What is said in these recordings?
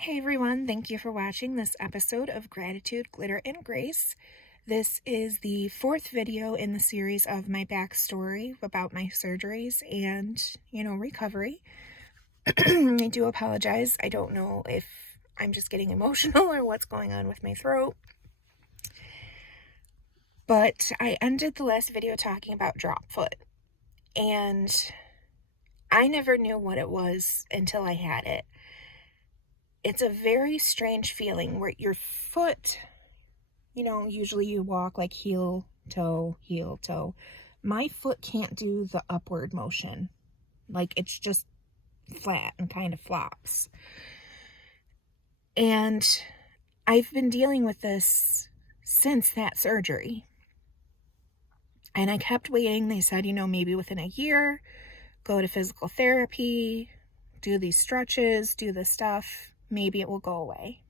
Hey everyone, thank you for watching this episode of Gratitude, Glitter, and Grace. This is the fourth video in the series of my backstory about my surgeries and, recovery. I do apologize. I don't know if I'm just getting emotional or what's going on with my throat. But I ended the last video talking about drop foot, and I never knew what it was until I had it. It's a very strange feeling where your foot, usually you walk like heel, toe, heel, toe. My foot can't do the upward motion. Like it's just flat and kind of flops. And I've been dealing with this since that surgery. And I kept waiting. They said, maybe within a year, go to physical therapy, do these stretches, do this stuff. Maybe it will go away.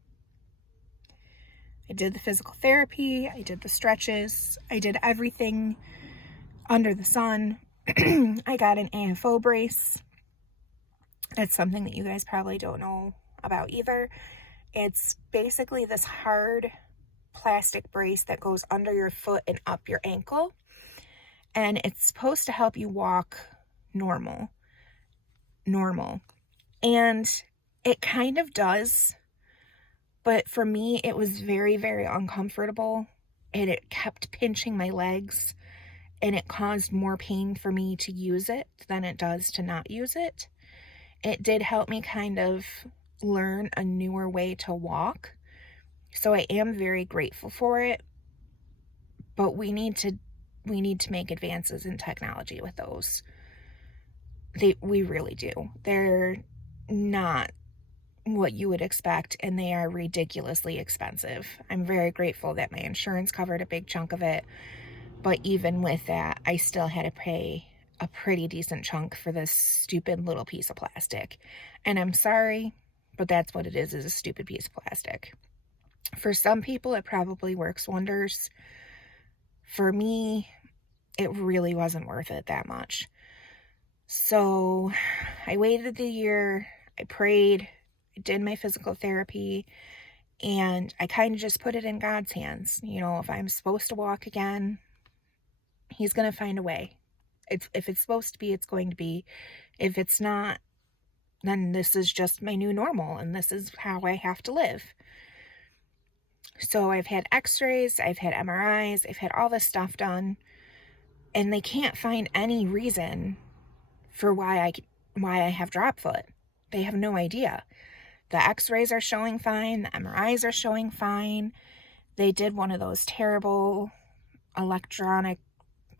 I did the physical therapy, I did the stretches, I did everything under the sun. I got an AFO brace. That's something that you guys probably don't know about either. It's basically this hard plastic brace that goes under your foot and up your ankle. And it's supposed to help you walk normal. And it kind of does. But for me, it was very, very uncomfortable, and it kept pinching my legs, and it caused more pain for me to use it than it does to not use it. It did help me kind of learn a newer way to walk, so I am very grateful for it, but we need to make advances in technology with those. We really do. They're not what you would expect, and they are ridiculously expensive. I'm very grateful that my insurance covered a big chunk of it, but even with that, I still had to pay a pretty decent chunk for this stupid little piece of plastic. And I'm sorry, but that's what it is a stupid piece of plastic. For some people, it probably works wonders. For me, it really wasn't worth it that much. So I waited the year, I prayed, I did my physical therapy, and I kind of just put it in God's hands. If I'm supposed to walk again, He's going to find a way. If it's supposed to be, it's going to be. If it's not, then this is just my new normal, and this is how I have to live. So I've had x-rays, I've had MRIs, I've had all this stuff done, and they can't find any reason for why I have drop foot. They have no idea. The x-rays are showing fine, the MRIs are showing fine. They did one of those terrible electronic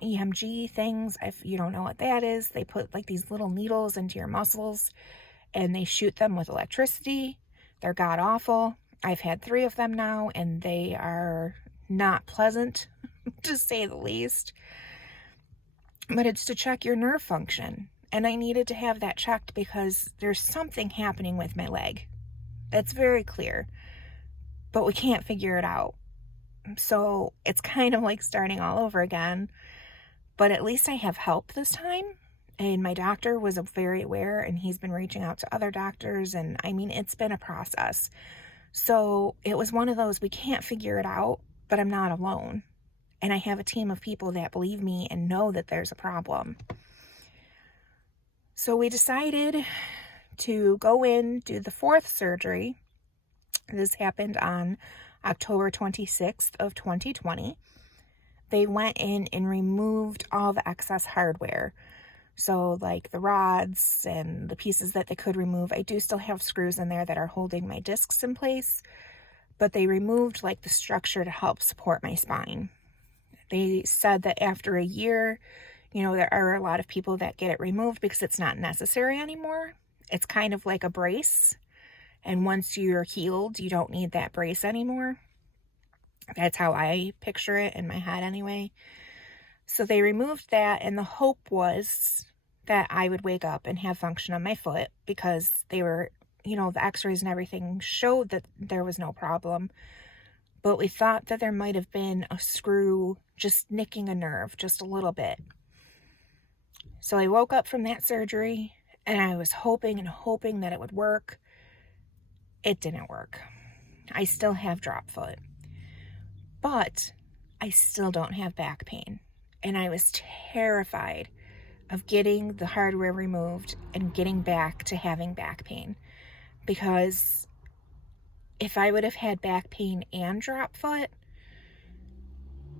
EMG things. If you don't know what that is, they put like these little needles into your muscles and they shoot them with electricity. They're god awful. I've had 3 of them now, and they are not pleasant, to say the least. But it's to check your nerve function. And I needed to have that checked because there's something happening with my leg. That's very clear. But we can't figure it out. So it's kind of like starting all over again. But at least I have help this time. And my doctor was very aware, and he's been reaching out to other doctors. And it's been a process. So it was one of those, we can't figure it out, but I'm not alone. And I have a team of people that believe me and know that there's a problem. So we decided to go in, do the 4th surgery. This happened on October 26th of 2020. They went in and removed all the excess hardware. So like the rods and the pieces that they could remove. I do still have screws in there that are holding my discs in place, but they removed like the structure to help support my spine. They said that after a year, there are a lot of people that get it removed because it's not necessary anymore. It's kind of like a brace. And once you're healed, you don't need that brace anymore. That's how I picture it in my head anyway. So they removed that, and the hope was that I would wake up and have function on my foot because they were, the x-rays and everything showed that there was no problem. But we thought that there might have been a screw just nicking a nerve just a little bit. So I woke up from that surgery, and I was hoping that it would work. It didn't work. I still have drop foot, but I still don't have back pain. And I was terrified of getting the hardware removed and getting back to having back pain, because if I would have had back pain and drop foot,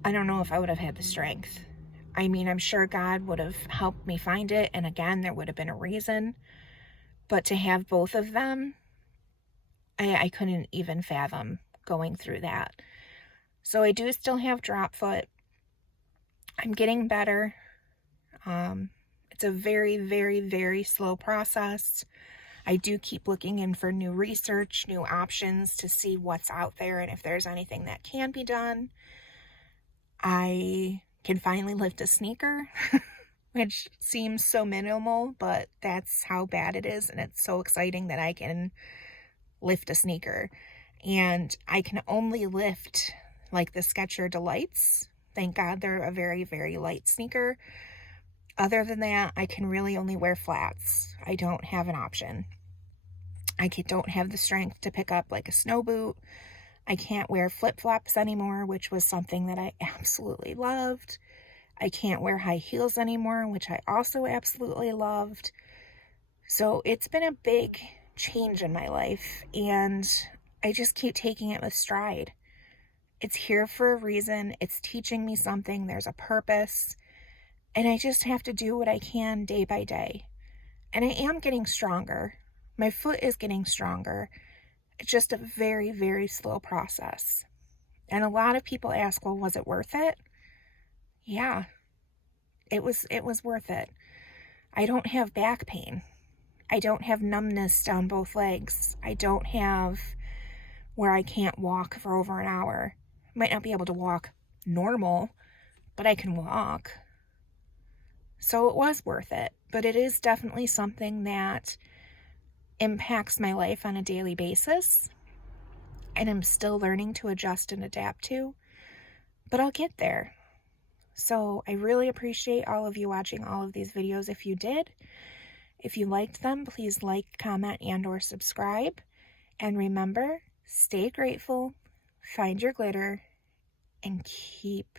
I don't know if I would have had the strength. I mean, I'm sure God would have helped me find it, and again, there would have been a reason, but to have both of them, I couldn't even fathom going through that. So I do still have drop foot. I'm getting better. It's a very, very, very slow process. I do keep looking in for new research, new options to see what's out there and if there's anything that can be done. I can finally lift a sneaker, which seems so minimal, but that's how bad it is. And it's so exciting that I can lift a sneaker. And I can only lift like the Skechers Delights. Thank God they're a very, very light sneaker. Other than that, I can really only wear flats. I don't have an option. Don't have the strength to pick up like a snow boot. I can't wear flip-flops anymore, which was something that I absolutely loved. I can't wear high heels anymore, which I also absolutely loved. So it's been a big change in my life, and I just keep taking it with stride. It's here for a reason. It's teaching me something. There's a purpose, and I just have to do what I can day by day. And I am getting stronger. My foot is getting stronger. It's just a very, very slow process. And a lot of people ask, well, was it worth it? Yeah, it was worth it. I don't have back pain. I don't have numbness down both legs. I don't have where I can't walk for over an hour. I might not be able to walk normal, but I can walk. So it was worth it. But it is definitely something that impacts my life on a daily basis, and I'm still learning to adjust and adapt to, but I'll get there. So I really appreciate all of you watching all of these videos. If you did, if you liked them, please like, comment, and or subscribe. And remember, stay grateful, find your glitter, and keep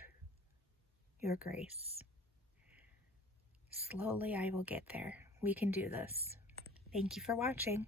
your grace. Slowly I will get there. We can do this. Thank you for watching.